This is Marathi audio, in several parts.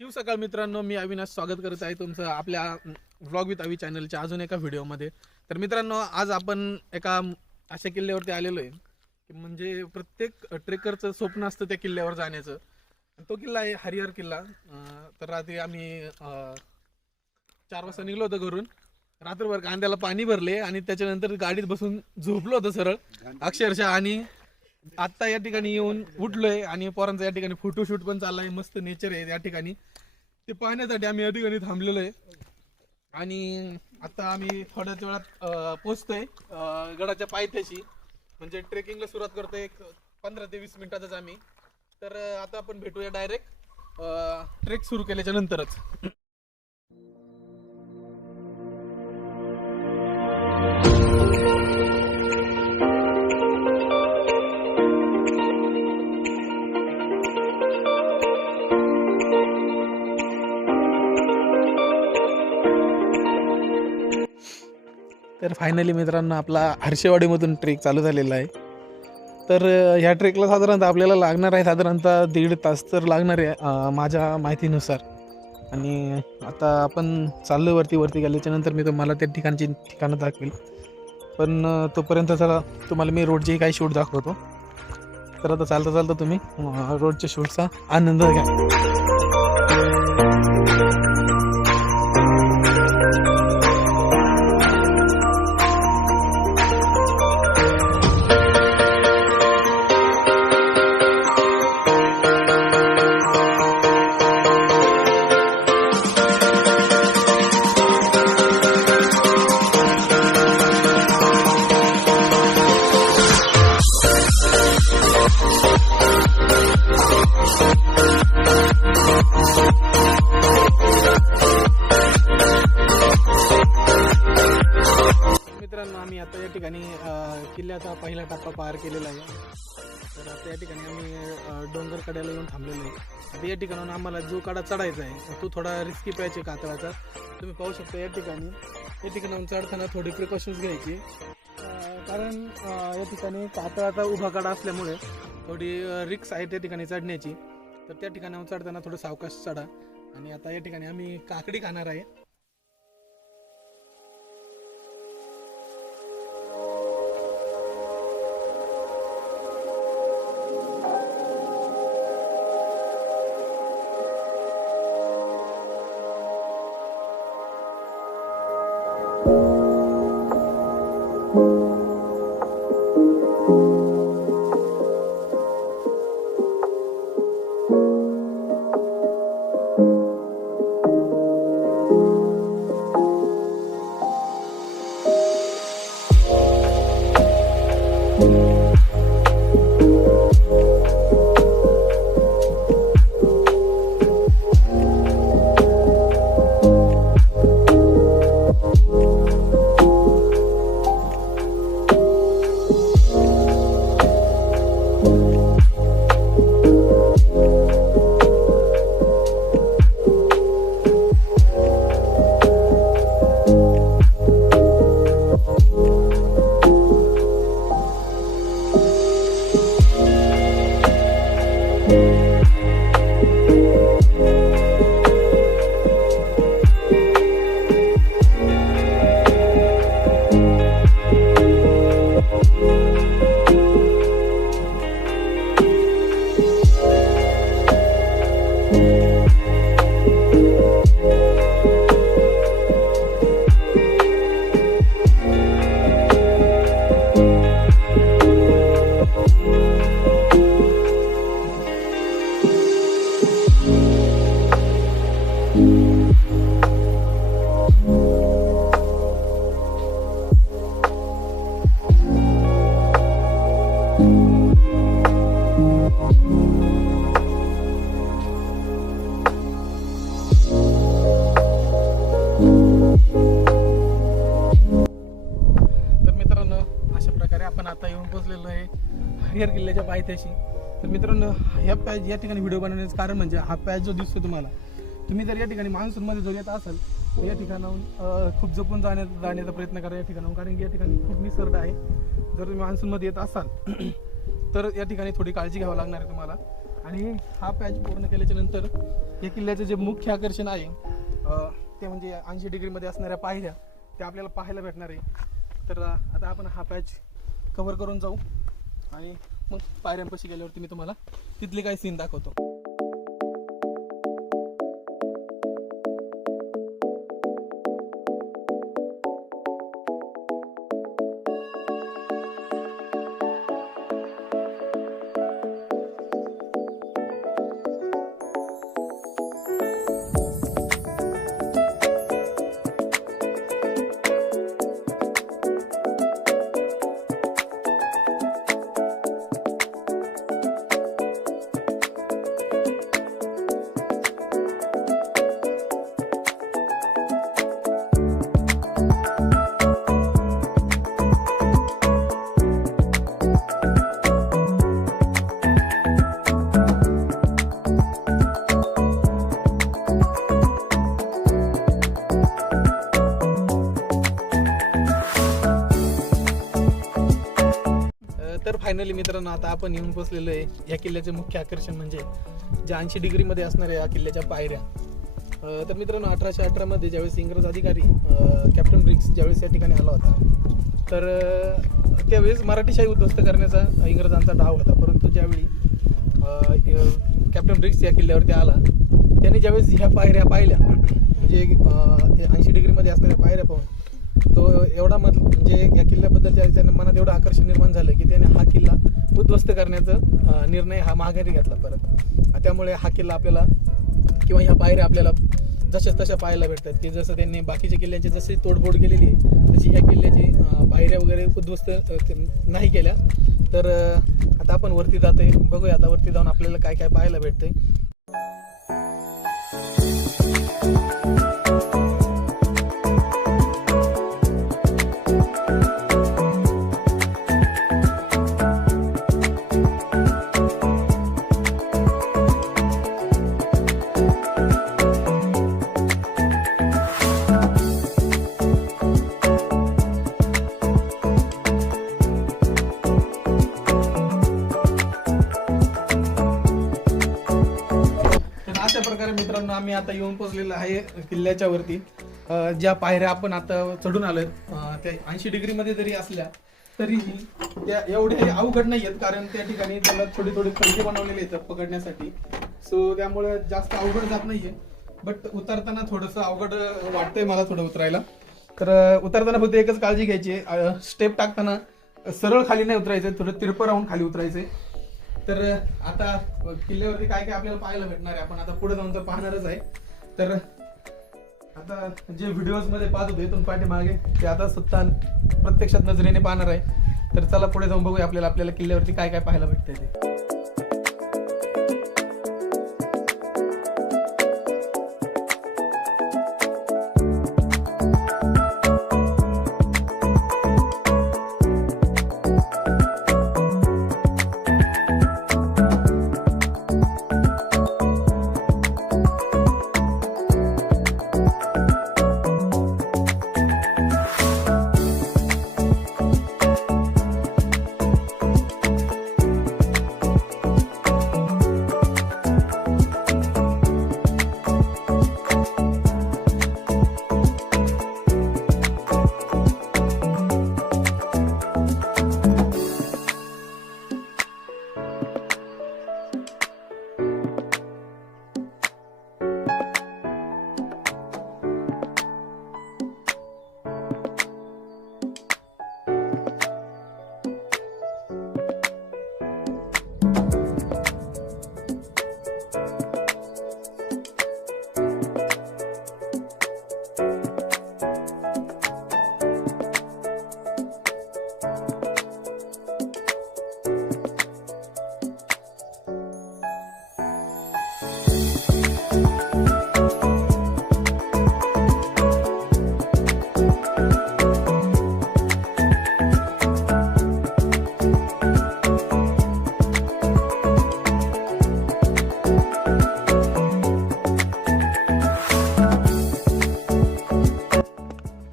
शिव सकाळ मित्रांनो, मी अविनाश स्वागत करत आहे तुमचं आपल्या व्लॉग विथ अवी चॅनलच्या अजून एका व्हिडिओमध्ये. तर मित्रांनो, आज आपण एका अशा किल्ल्यावरती आलेलो आहे की म्हणजे प्रत्येक ट्रेकरचं स्वप्न असतं त्या किल्ल्यावर जाण्याचं. तो किल्ला आहे हरिहर किल्ला. तर रात्री आम्ही 4 वाजता निघलो होतो घरून. रात्रभर कांद्याला पाणी भरले आणि त्याच्यानंतर गाडीत बसून झोपलो होतो सरळ अक्षरशः. आणि आत्ता या ठिकाणी येऊन उठलोय आणि पोरांचा या ठिकाणी फोटोशूट पण चाललाय. मस्त नेचर आहे या ठिकाणी, ते पाहण्यासाठी आम्ही या ठिकाणी थांबलेलो आहे. आणि आता आम्ही थोड्याच वेळात पोहोचतोय गडाच्या पायथ्याशी, म्हणजे ट्रेकिंगला सुरुवात करतोय. एक 15 ते 20 मिनिटातच आम्ही. तर आता आपण भेटूया डायरेक्ट ट्रेक सुरू केल्याच्या नंतरच. तर फायनली मित्रांनो, आपला हर्षेवाडीमधून ट्रेक चालू झालेला आहे. तर ह्या ट्रेकला साधारणतः आपल्याला लागणार आहे साधारणतः 1.5 तास तर लागणार आहे माझ्या माहितीनुसार. आणि आता आपण चाललो वरती गेल्याच्या नंतर मी तुम्हाला त्या ठिकाणं दाखवेल. पण तोपर्यंत चला तुम्हाला मी रोडचे काही शूट दाखवतो. तर आता चालता तुम्ही रोडच्या शूटचा आनंद घ्या. मित्रांनो, आम्ही आता या ठिकाणी किल्ल्याचा पहिला टप्पा पार केलेला आहे. तर आता या ठिकाणी आम्ही डोंगर कड्याला येऊन थांबलेलो आहे. आता या ठिकाणाहून आम्हाला जो कडा चढायचा आहे तो थोडा रिस्की पाहिजे कातळाचा. तुम्ही पाहू शकता या ठिकाणाहून चढताना थोडी प्रिकॉशन्स घ्यायची, कारण या ठिकाणी कातळाचा उभा कडा असल्यामुळे थोडी रिस्क आहे त्या ठिकाणी चढण्याची. तर त्या ठिकाणाहून चढताना थोडं सावकाश चढा. आणि आता या ठिकाणी आम्ही काकडी खाणार आहे. आपण आता येऊन पोहोचलेलो आहे हरिहर किल्ल्याच्या पायथ्याशी. तर मित्रांनो, ह्या पॅच या ठिकाणी व्हिडिओ बनवण्याचं कारण म्हणजे हा पॅच जो दिसतो तुम्हाला, तुम्ही जर या ठिकाणी मान्सूनमध्ये जर येत असाल तर या ठिकाणाहून खूप जपून जाण्याचा प्रयत्न करा या ठिकाणाहून, कारण की या ठिकाणी खूप निसर्ग आहे. जर तुम्ही मान्सूनमध्ये येत असाल तर या ठिकाणी थोडी काळजी घ्यावी लागणार आहे तुम्हाला. आणि हा पॅच पूर्ण केल्याच्या नंतर या किल्ल्याचं जे मुख्य आकर्षण आहे ते म्हणजे 80 डिग्रीमध्ये असणाऱ्या पायऱ्या त्या आपल्याला पाहायला भेटणार आहे. तर आता आपण हा पॅच कव्हर करून जाऊ आणि मग पायऱ्यांपाशी गेल्यावरती मी तुम्हाला तिथले काही सीन दाखवतो. तर फायनली मित्रांनो आता आपण येऊन पोचलेलो आहे. या किल्ल्याचे मुख्य आकर्षण म्हणजे जे 80 डिग्रीमध्ये असणाऱ्या या किल्ल्याच्या पायऱ्या. तर मित्रांनो 1818 मध्ये ज्यावेळेस इंग्रज अधिकारी कॅप्टन ब्रिग्स ज्यावेळेस या ठिकाणी आला होता तर त्यावेळेस मराठीशाही उद्ध्वस्त करण्याचा इंग्रजांचा डाव होता. परंतु ज्यावेळी कॅप्टन ब्रिग्स या किल्ल्यावरती आला त्याने ज्यावेळेस ह्या पायऱ्या पाहिल्या म्हणजे 80 डिग्रीमध्ये असणाऱ्या पायऱ्या पाहून तो एवढा म्हणजे या किल्ल्याबद्दल त्याच्या मनात एवढं आकर्षण निर्माण झालं की त्याने हा किल्ला उद्ध्वस्त करण्याचा निर्णय हा माघारी घेतला परत. त्यामुळे हा किल्ला आपल्याला किंवा ह्या पायऱ्या आपल्याला जशाच तशा पाहायला भेटतात की जसं त्यांनी बाकीच्या किल्ल्यांची जशी तोडफोड केलेली आहे तशी ह्या किल्ल्याची पायऱ्या वगैरे उद्ध्वस्त नाही केल्या. तर आता आपण वरती जातोय, बघूया आता वरती जाऊन आपल्याला काय काय पाहायला भेटतंय. अशा प्रकारे मित्रांनो आम्ही आता येऊन पोहोचलेलो आहे किल्ल्याच्या वरती. ज्या पायऱ्या आपण आता चढून आलोय त्या 80 डिग्रीमध्ये जरी असल्या तरीही त्या एवढे अवघड नाही आहेत, कारण त्या ठिकाणी त्याला थोडी थोडी खडके बनवलेले आहेत पकडण्यासाठी. सो त्यामुळे जास्त अवघड जात नाहीये. बट उतरताना थोडंसं अवघड वाटतंय मला थोडं उतरायला. तर उतरताना फक्त एकच काळजी घ्यायची, स्टेप टाकताना सरळ खाली नाही उतरायचं, थोडं तिरपं राहून खाली उतरायचंय. तर आता किल्ल्यावरती काय काय आपल्याला पाहायला भेटणार आहे आपण आता पुढे जाऊन तर पाहणारच आहे. तर आता जे व्हिडिओज मध्ये पाहत होते इथून पाठीमागे ते आता स्वतः प्रत्यक्षात नजरेने पाहणार आहे. तर चला पुढे जाऊन बघूया आपल्याला किल्ल्यावरती काय काय पाहायला भेटतंय ते.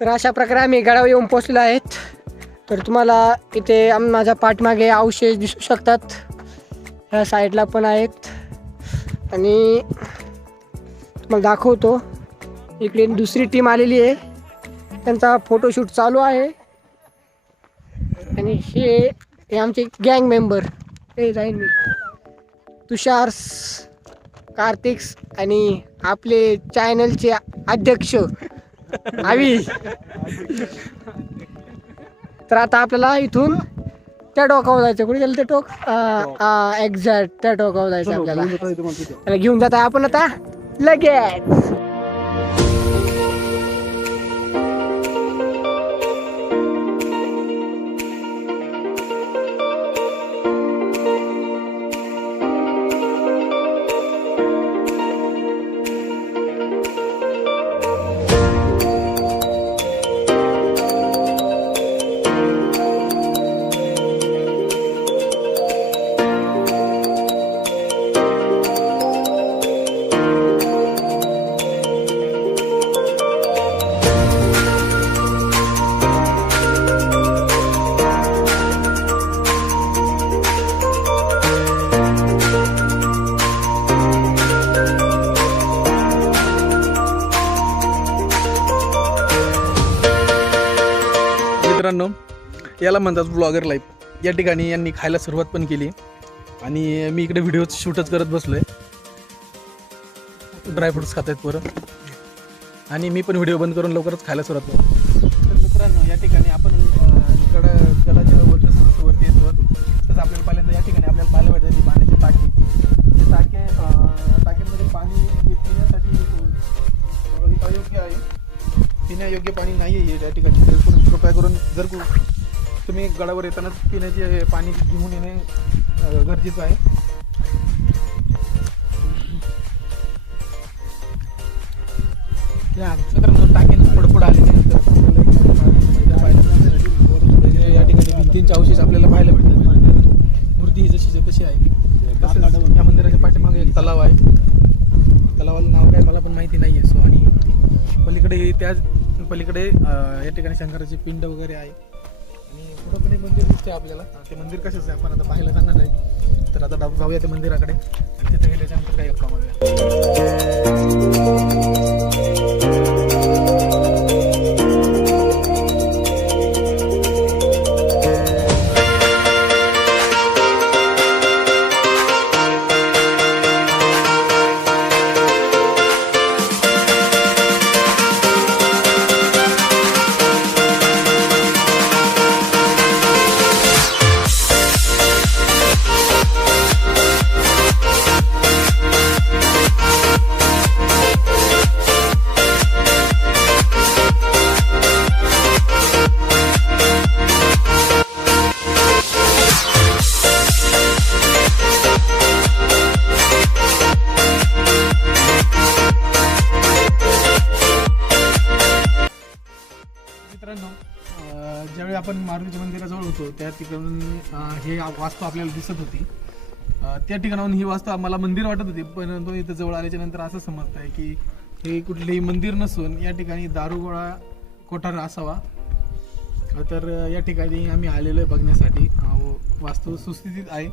तर अशा प्रकारे आम्ही गडावर येऊन पोहोचलो आहेत. तर तुम्हाला इथे माझ्या पाठमागे अवशेष दिसू शकतात, ह्या साईडला पण आहेत. आणि तुम्हाला दाखवतो. इकडे दुसरी टीम आलेली आहे, त्यांचा फोटोशूट चालू आहे. आणि हे आमचे गँग मेंबर हे जाईन मी, तुषार, कार्तिक्स आणि आपले चॅनलचे अध्यक्ष आवी. तर आता आपल्याला इथून त्या टोकावर जायचं. कुठे गेलं ते टोक? एक्झॅक्ट त्या टोकावर जायचं आपल्याला. त्याला घेऊन जात आहे आपण आता लगेच. मित्रांनो, याला म्हणतात ब्लॉगर लाईफ. या ठिकाणी यांनी खायला सुरुवात पण केली आणि मी इकडे व्हिडिओ शूटच करत बसलोय. ड्रायफ्रुट्स खात आहेत पोरं आणि मी पण व्हिडिओ बंद करून लवकरच खायला सुरुवात करतो. तर मित्रांनो, या ठिकाणी आपण गडाच्या वरती येत होतो. तसं आपल्याला पहिल्यांदा या ठिकाणी आपल्याला पाहायला भेटते पाण्याची टाकी. ते टाक्यांमध्ये पाणी हे पिण्यासाठी अयोग्य आहे, पिण्यायोग्य पाणी नाही आहे या ठिकाणी. तर कोणी कृपया करून जर तुम्ही गडावर येतानाच पिण्याचे पाणी घेऊन येणे गरजेचं आहे. मित्रांनो, टाकीन पुढे आल्यानंतर या ठिकाणी भिंतींचे अवशेष आपल्याला पाहायला भेटतात. मूर्ती ही जशीच्या तशी आहे. तसंच या मंदिराच्या पाठीमागे एक तलाव आहे. तलावाला नाव काय मला पण माहिती नाही आहे. सो आणि पलीकडे या ठिकाणी शंकराची पिंड वगैरे आहे आणि पुढं पण एक मंदिर दिसते आपल्याला. ते मंदिर कशाचं आहे आपण आता पाहायला जाणार आहे. तर आता जाऊया त्या मंदिराकडे आणि तिथे गेल्याच्यानंतर काही गप्पा मारूया. ज्यावेळी आपण मारुतीच्या मंदिराजवळ होतो त्या ठिकाणून हे वास्तू आपल्याला दिसत होती. त्या ठिकाणाहून ही वास्तू मला मंदिर वाटत होती, परंतु इथं जवळ आल्याच्या नंतर असं समजत आहे की हे कुठलेही मंदिर नसून या ठिकाणी दारुगोळा कोठार असावा. तर या ठिकाणी आम्ही आलेलो आहे बघण्यासाठी. वास्तू सुस्थितीत आहे,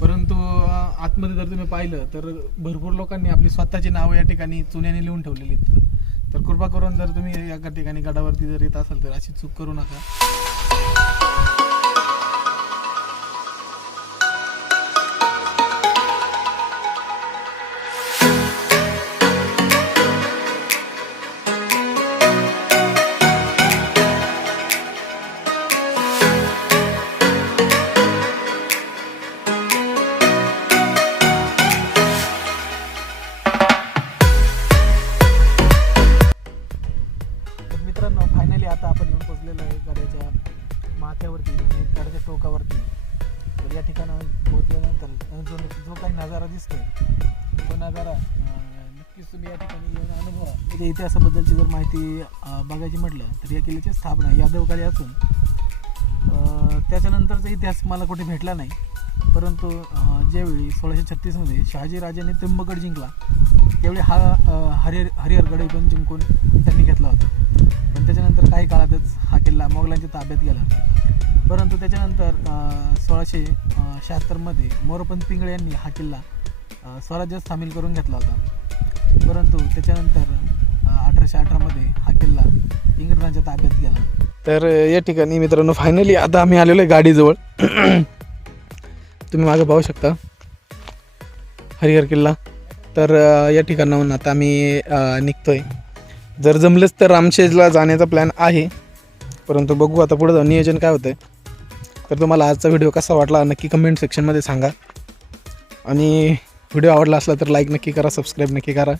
परंतु आतमध्ये जर तुम्ही पाहिलं तर भरपूर लोकांनी आपली स्वतःची नावं या ठिकाणी चुन्याने लिहून ठेवलेली आहेत. तर कृपा करून जर तुम्ही या ठिकाणी गडावरती जर येत असाल तर अशी चूक करू नका. फायनली आता आपण येऊन पोहोचलेलो आहे गडाच्या माथ्यावरती, गडाच्या टोकावरती. तर या ठिकाणी पोहोचल्यानंतर जो काही नजारा दिसतोय तो नजारा नक्कीच तुम्ही या ठिकाणी येऊन अनुभवा. त्याच्या इतिहासाबद्दलची जर माहिती बघायची म्हटलं तर या किल्ल्याची स्थापना यादवकाळी असून त्याच्यानंतरचा इतिहास मला कुठे भेटला नाही. परंतु ज्यावेळी 1636मध्ये शहाजीराजांनी त्र्यंबकगड जिंकला त्यावेळी हा हरिहरगड पण जिंकून त्यांनी घेतला होता. पण त्याच्यानंतर काही काळातच हा किल्ला मोगलांच्या ताब्यात गेला. परंतु त्याच्यानंतर 1676मध्ये मोरोपंत पिंगळे यांनी हा किल्ला स्वराज्यात सामील करून घेतला होता, परंतु त्याच्यानंतर 1818मध्ये हा किल्ला इंग्रजांच्या ताब्यात गेला. तर या ठिकाणी मित्रांनो फायनली आता आम्ही आलेलो आहे गाडीजवळ. तुम्ही मागे पाहू शकता हरिहर किल्ला. तर या ठिकाणाहून आता आम्ही निघतोय. जर जमलंच तर रामशेजला जाण्याचा प्लॅन आहे, परंतु बघू आता पुढे जाऊन नियोजन काय होतं. तर तुम्हाला आजचा व्हिडिओ कसा वाटला नक्की कमेंट सेक्शनमध्ये सांगा, आणि व्हिडिओ आवडला असला तर लाईक नक्की करा, सबस्क्राईब नक्की करा.